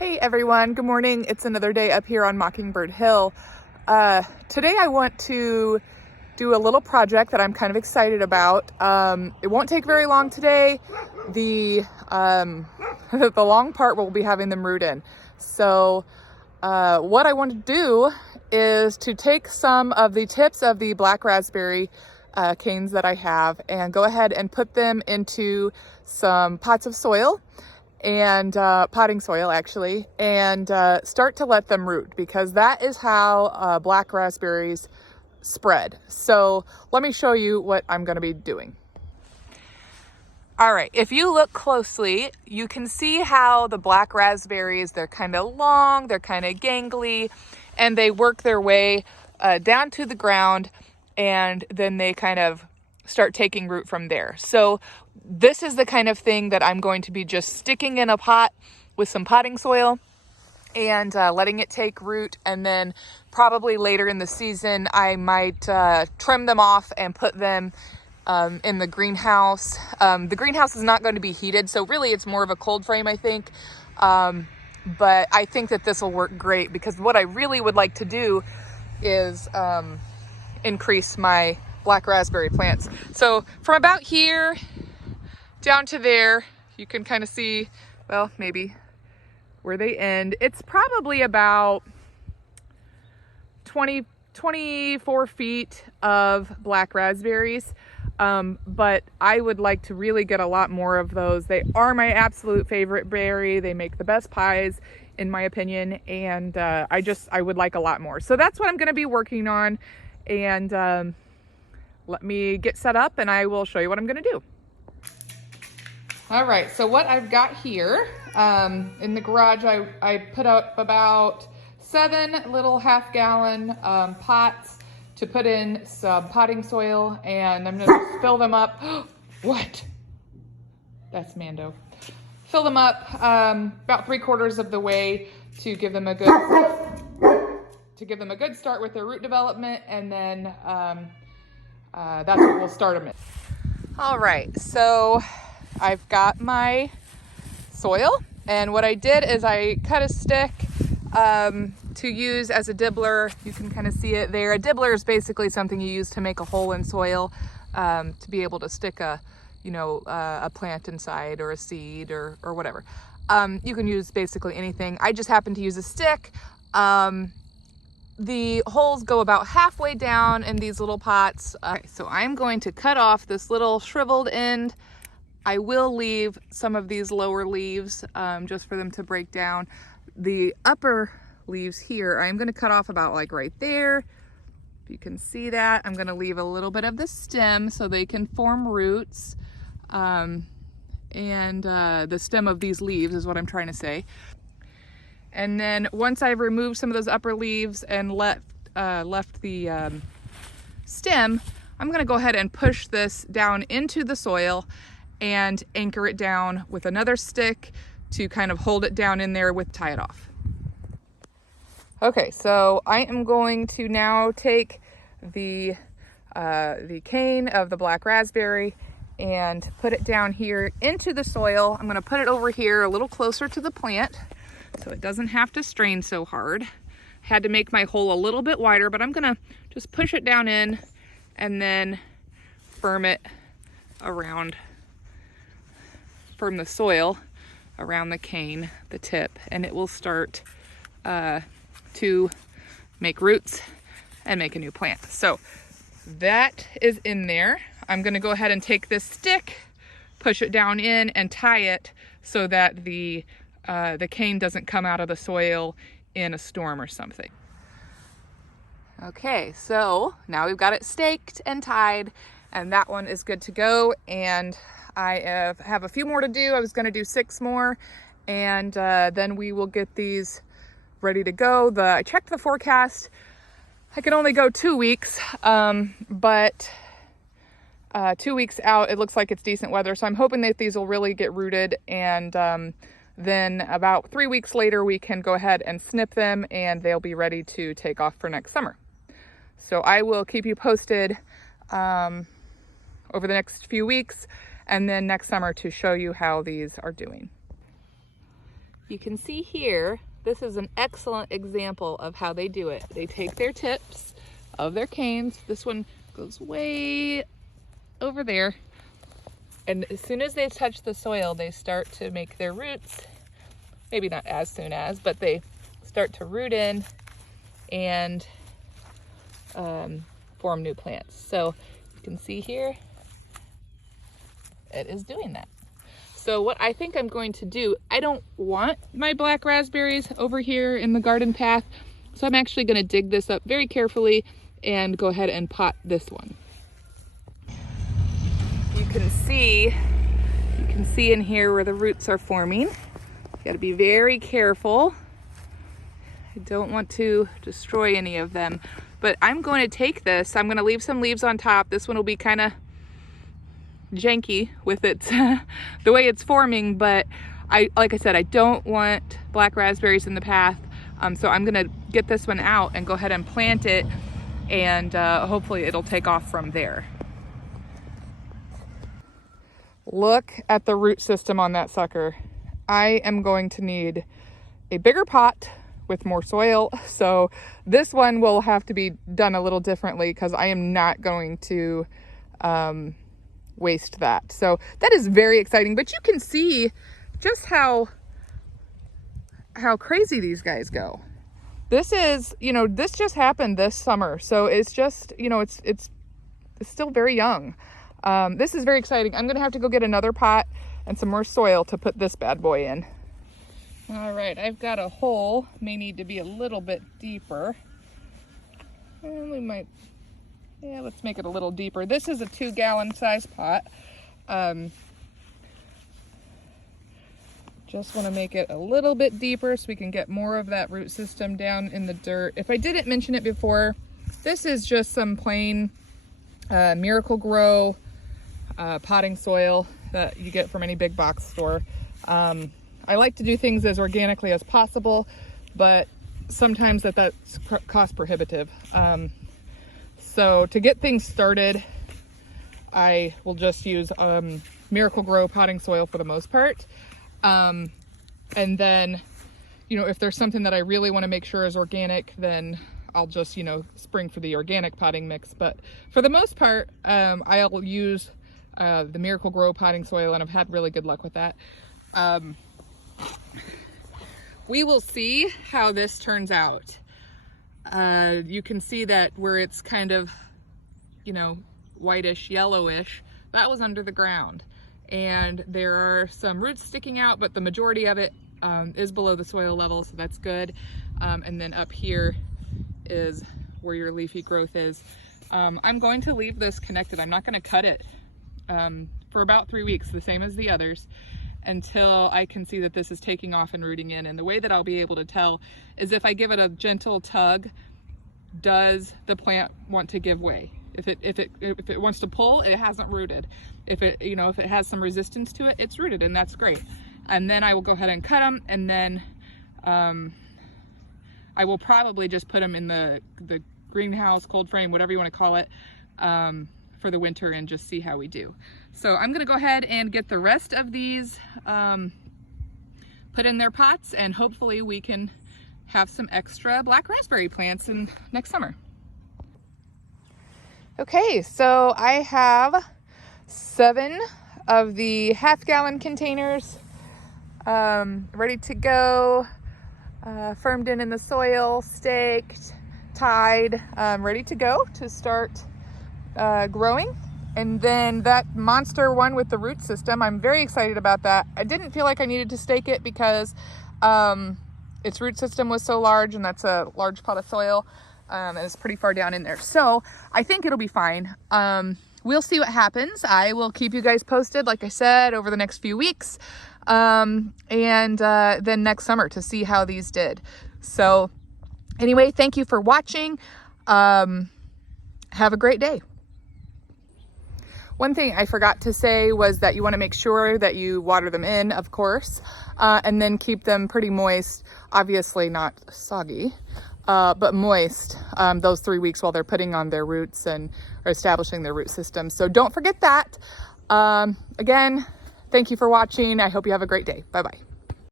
Hey everyone, good morning. It's another day up here on Mockingbird Hill. Today I want to do a little project that I'm kind of excited about. It won't take very long today. The the long part we'll be having them root in. So what I want to do is to take some of the tips of the black raspberry canes that I have and go ahead and put them into some pots of soil and potting soil actually, and start to let them root, because that is how black raspberries spread. So let me show you what I'm going to be doing. All right, if you look closely, you can see how the black raspberries, they're kind of long, they're kind of gangly, and they work their way down to the ground, and then they kind of start taking root from there. So this is the kind of thing that I'm going to be just sticking in a pot with some potting soil and letting it take root. And then probably later in the season, I might trim them off and put them in the greenhouse. The greenhouse is not going to be heated, so really it's more of a cold frame, I think. But I think that this will work great, because what I really would like to do is increase my black raspberry plants. So from about here down to there, you can kind of see, well, maybe where they end. It's probably about 24 feet of black raspberries. But I would like to really get a lot more of those. They are my absolute favorite berry. They make the best pies, in my opinion. And I would like a lot more. So that's what I'm going to be working on. And let me get set up and I will show you what I'm going to do. All right, so what I've got here, in the garage, I put up about 7 little half-gallon pots to put in some potting soil, and I'm gonna fill them up. What? That's Mando. Fill them up about 3/4 of the way to give them a good start with their root development, and then that's what we'll start them in. All right, so I've got my soil, and what I did is I cut a stick to use as a dibbler. You can kind of see it there. A dibbler is basically something you use to make a hole in soil to be able to stick a plant inside, or a seed, or whatever. You can use basically anything. I just happen to use a stick. The holes go about halfway down in these little pots. So I'm going to cut off this little shriveled end. I will leave some of these lower leaves just for them to break down. The upper leaves here, I'm going to cut off about like right there. If you can see that, I'm going to leave a little bit of the stem so they can form roots. The stem of these leaves is what I'm trying to say. And then once I've removed some of those upper leaves and left the stem, I'm going to go ahead and push this down into the soil and anchor it down with another stick to kind of hold it down in there with tie it off. Okay, so I am going to now take the cane of the black raspberry and put it down here into the soil. I'm going to put it over here a little closer to the plant so it doesn't have to strain so hard. Had to make my hole a little bit wider, but I'm going to just push it down in and then firm the soil around the cane, the tip, and it will start to make roots and make a new plant. So that is in there. I'm going to go ahead and take this stick, push it down in, and tie it so that the cane doesn't come out of the soil in a storm or something. Okay, so now we've got it staked and tied, and that one is good to go. And I have a few more to do. I was going to do 6 more, and then we will get these ready to go. I checked the forecast. I can only go 2 weeks, but 2 weeks out, it looks like it's decent weather. So I'm hoping that these will really get rooted, and then about 3 weeks later, we can go ahead and snip them, and they'll be ready to take off for next summer. So I will keep you posted over the next few weeks, and then next summer to show you how these are doing. you can see here, this is an excellent example of how they do it. They take their tips of their canes. This one goes way over there. And as soon as they touch the soil, they start to make their roots. Maybe not as soon as, but they start to root in and form new plants. So you can see here, it is doing that. So what I think I'm going to do, I don't want my black raspberries over here in the garden path. So I'm actually going to dig this up very carefully and go ahead and pot this one. You can see in here where the roots are forming. You got to be very careful. I don't want to destroy any of them, but I'm going to take this. I'm going to leave some leaves on top. This one will be kind of janky with its the way it's forming, but like I said, I don't want black raspberries in the path. So I'm going to get this one out and go ahead and plant it, and hopefully it'll take off from there. Look at the root system on that sucker. I am going to need a bigger pot with more soil. So this one will have to be done a little differently because I am not going to waste that. So that is very exciting, but you can see just how crazy these guys go. This is, this just happened this summer. So it's just, it's still very young. This is very exciting. I'm gonna have to go get another pot and some more soil to put this bad boy in. All right, I've got a hole, may need to be a little bit deeper. And we might, let's make it a little deeper. This is a 2-gallon size pot. Just wanna make it a little bit deeper so we can get more of that root system down in the dirt. If I didn't mention it before, this is just some plain Miracle-Gro potting soil that you get from any big box store. I like to do things as organically as possible, but sometimes that's cost prohibitive. So to get things started, I will just use Miracle-Gro potting soil for the most part. And then, if there's something that I really want to make sure is organic, then I'll just, spring for the organic potting mix. But for the most part, I'll use the Miracle-Gro potting soil, and I've had really good luck with that. We will see how this turns out. You can see that where it's kind of, whitish, yellowish, that was under the ground. And there are some roots sticking out, but the majority of it is below the soil level, so that's good. And then up here is where your leafy growth is. I'm going to leave this connected. I'm not going to cut it for about 3 weeks, the same as the others, until I can see that this is taking off and rooting in. And the way that I'll be able to tell is if I give it a gentle tug, does the plant want to give way? If it wants to pull, it hasn't rooted. If it has some resistance to it, it's rooted, and that's great. And then I will go ahead and cut them, and then I will probably just put them in the greenhouse, cold frame, whatever you want to call it, for the winter, and just see how we do. So I'm going to go ahead and get the rest of these put in their pots, and hopefully we can have some extra black raspberry plants in next summer. Okay, so I have 7 of the half-gallon containers ready to go, firmed in the soil, staked, tied, ready to go to start growing. And then that monster one with the root system, I'm very excited about that. I didn't feel like I needed to stake it because its root system was so large, and that's a large pot of soil, and it's pretty far down in there. So I think it'll be fine. We'll see what happens. I will keep you guys posted, like I said, over the next few weeks, and then next summer to see how these did. So anyway, thank you for watching. Have a great day. One thing I forgot to say was that you want to make sure that you water them in, of course, and then keep them pretty moist, obviously not soggy, but moist those 3 weeks while they're putting on their roots and or establishing their root system. So don't forget that. Again, thank you for watching. I hope you have a great day. Bye-bye.